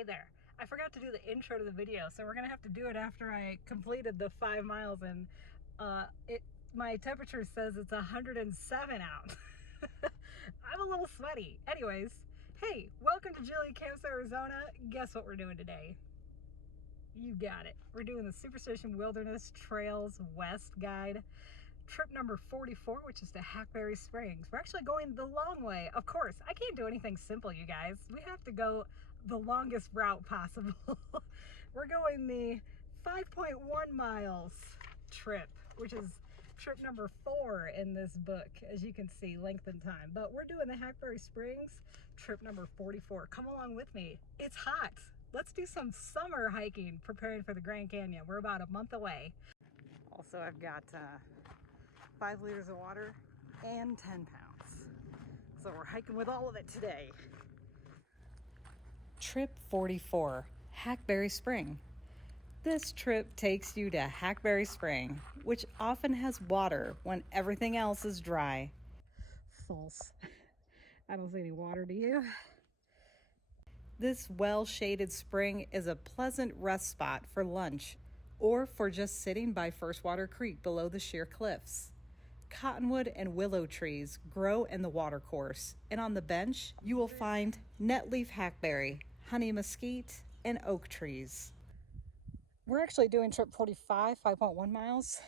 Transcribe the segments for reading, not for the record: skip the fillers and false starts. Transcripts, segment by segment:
Hey there. I forgot to do the intro to the video, so we're gonna have to do it after I completed the 5 miles, and my temperature says it's 107 out. I'm a little sweaty. Anyways, hey, welcome to Julia Camps, Arizona. Guess what we're doing today? You got it. We're doing the Superstition Wilderness Trails West Guide. Trip number 44, which is to Hackberry Springs. We're actually going the long way. Of course, I can't do anything simple, you guys. We have to go the longest route possible. We're going the 5.1 miles trip, which is trip number 4 in this book, as you can see, length and time. But we're doing the Hackberry Springs, trip number 44. Come along with me. It's hot. Let's do some summer hiking, preparing for the Grand Canyon. We're about a month away. Also, I've got 5 liters of water and 10 pounds. So we're hiking with all of it today. Trip 44, Hackberry Spring. This trip takes you to Hackberry Spring, which often has water when everything else is dry. False. I don't see any water, do you? This well-shaded spring is a pleasant rest spot for lunch or for just sitting by Firstwater Creek below the sheer cliffs. Cottonwood and willow trees grow in the watercourse, and on the bench you will find netleaf hackberry, honey mesquite, and oak trees. We're actually doing trip 45, 5.1 miles,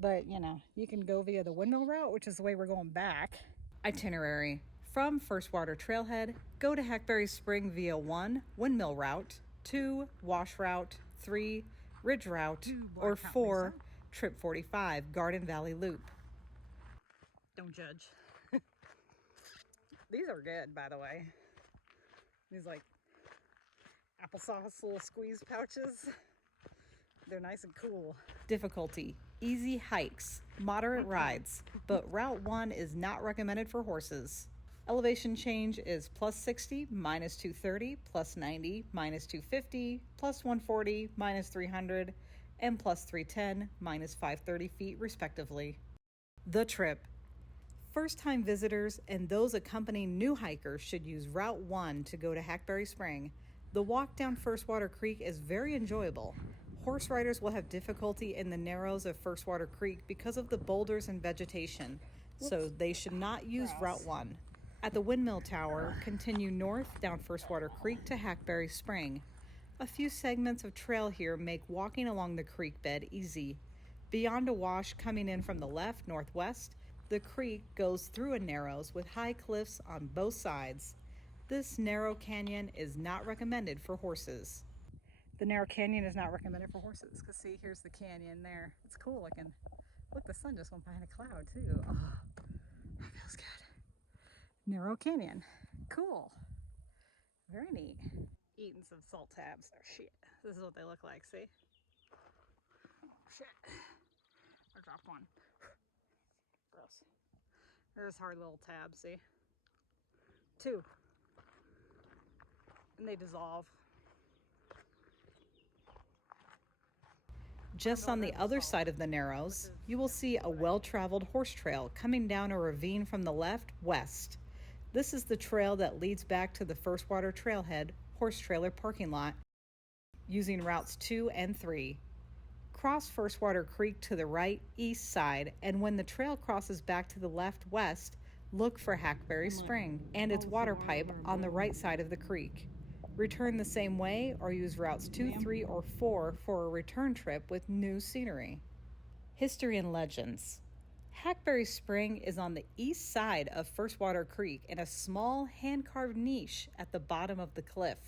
but you can go via the windmill route, which is the way we're going back. Itinerary: from Firstwater Trailhead, go to Hackberry Spring via 1, windmill route, 2, wash route, 3, ridge route, or 4, trip 45, Garden Valley Loop. Don't judge. These are good, by the way. These like applesauce little squeeze pouches. They're nice and cool. Difficulty: easy hikes, moderate rides, but Route 1 is not recommended for horses. Elevation change is plus 60, minus 230, plus 90, minus 250, plus 140, minus 300, and plus 310, minus 530 feet, respectively. The trip. First-time visitors and those accompanying new hikers should use Route 1 to go to Hackberry Spring. The walk down Firstwater Creek is very enjoyable. Horse riders will have difficulty in the narrows of Firstwater Creek because of the boulders and vegetation, so they should not use Route 1. At the Windmill Tower, continue north down Firstwater Creek to Hackberry Spring. A few segments of trail here make walking along the creek bed easy. Beyond a wash coming in from the left northwest, the creek goes through a narrows with high cliffs on both sides. This narrow canyon is not recommended for horses. The narrow canyon is not recommended for horses, because see, here's the canyon there. It's cool looking. Look, the sun just went behind a cloud too. Oh, that feels good. Narrow canyon. Cool. Very neat. Eating some salt tabs. Oh shit. This is what they look like, see? Oh shit. I dropped one. Gross. There's hard little tabs, see? 2. And they dissolve. Just on the other side of the narrows, you will see a well-traveled horse trail coming down a ravine from the left west. This is the trail that leads back to the Firstwater Trailhead horse trailer parking lot using routes 2 and 3. Cross Firstwater Creek to the right east side, and when the trail crosses back to the left west, look for Hackberry Spring and its water pipe on the right side of the creek. Return the same way or use routes 2, 3, or 4 for a return trip with new scenery. History and legends. Hackberry Spring is on the east side of Firstwater Creek in a small hand-carved niche at the bottom of the cliff.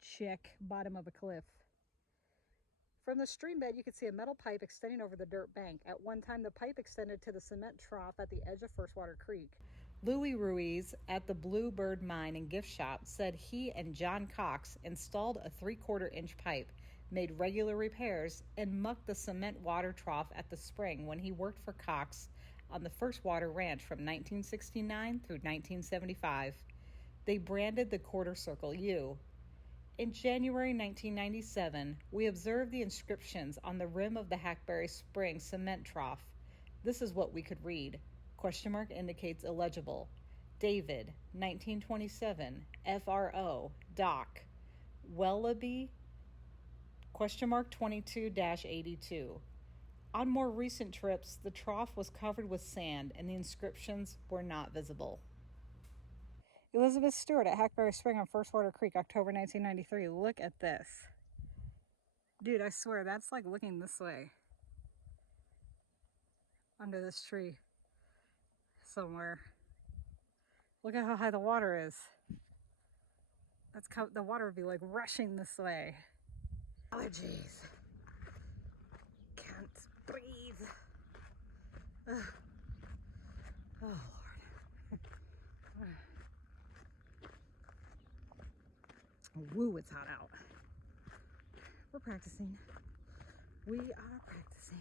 Check bottom of a cliff. From the stream bed, you can see a metal pipe extending over the dirt bank. At one time, the pipe extended to the cement trough at the edge of Firstwater Creek. Louis Ruiz at the Bluebird Mine and Gift Shop said he and John Cox installed a 3/4-inch pipe, made regular repairs, and mucked the cement water trough at the spring when he worked for Cox on the Firstwater Ranch from 1969 through 1975. They branded the quarter circle U. In January 1997, we observed the inscriptions on the rim of the Hackberry Spring cement trough. This is what we could read. Question mark indicates illegible. David, 1927, FRO, Doc. Wellaby ?22-82. On more recent trips, the trough was covered with sand and the inscriptions were not visible. Elizabeth Stewart at Hackberry Spring on First Water Creek, October 1993. Look at this. Dude, I swear, that's like looking this way. Under this tree. Somewhere. Look at how high the water is. The water would be like rushing this way. Allergies. Can't breathe. Ugh. Oh, Lord. Woo, it's hot out. We're practicing. We are practicing.